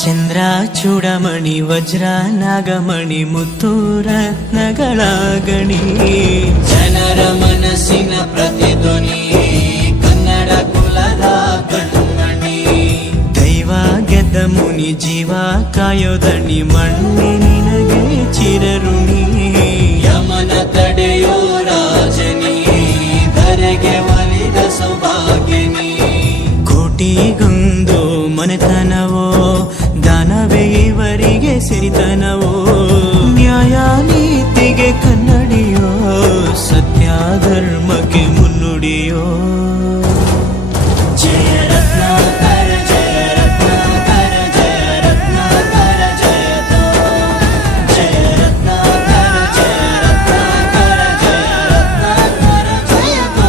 ಚಂದ್ರ ಚೂಡಮಣಿ ವಜ್ರ ನಾಗಮಣಿ ಮುತ್ತು ರತ್ನಗಳ ಗಣಿ, ಜನರ ಮನಸ್ಸಿನ ಪ್ರತಿಧ್ವನಿ, ಕನ್ನಡ ಕುಲದ ಕಣ್ಮಣಿ. ದೈವ ಗೆದ್ದ ಮುನಿ ಜೀವ ಕಾಯೋದಣಿ, ಮಣ್ಣಿ ನಿನಗೆ ಚಿರಋಣಿ. ಯಮನ ತಡೆಯೋ ರಾಜನಿ, ಧರೆಗೆ ಒಲಿದ ಸೌಭಾಗ್ಯನಿ. ಕೋಟಿಗೊಂದು ಮನೆತನವೋ, ದಾನವೇ ಇವರಿಗೆ ಸಿರಿತನವೋ. ನ್ಯಾಯ ನೀತಿಗೆ ಕನ್ನಡಿಯೋ, ಸತ್ಯ ಧರ್ಮಕ್ಕೆ ಮುನ್ನುಡಿಯೋ. ಜಯ ರತ್ನಾಕರ ಜಯ ರತ್ನಾಕರ ಜಯ ರತ್ನಾಕರ ಜಯತೋ. ಜಯ ರತ್ನಾಕರ ಜಯ ರತ್ನಾಕರ ಜಯ ರತ್ನಾಕರ ಜಯತೋ.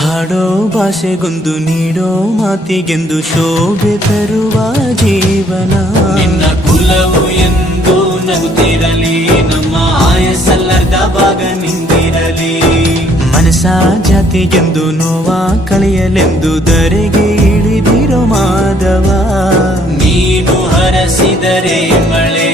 ಹಾಡೋ ಭಾಷೆಗೊಂದು ನೀಡೋ ಮಾತಿಗೆಂದು ಶೋಭೆ ತರುವ ಜೀವನ. ನಿನ್ನ ಕುಲವು ಎಂದು ನಗುತ್ತಿರಲಿ, ನಮ್ಮ ಆಯಸ್ಸಲ್ಲರ್ಧ ಭಾಗ ನಿಂದಿರಲಿ. ಮನಸ ಜಾತಿಗೆಂದು ನೋವ ಕಳೆಯಲೆಂದು ಧರೆಗೆ ಇಳಿದಿರೋ ಮಾಧವ. ನೀನು ಹರಸಿದರೆ ಮಳೆ,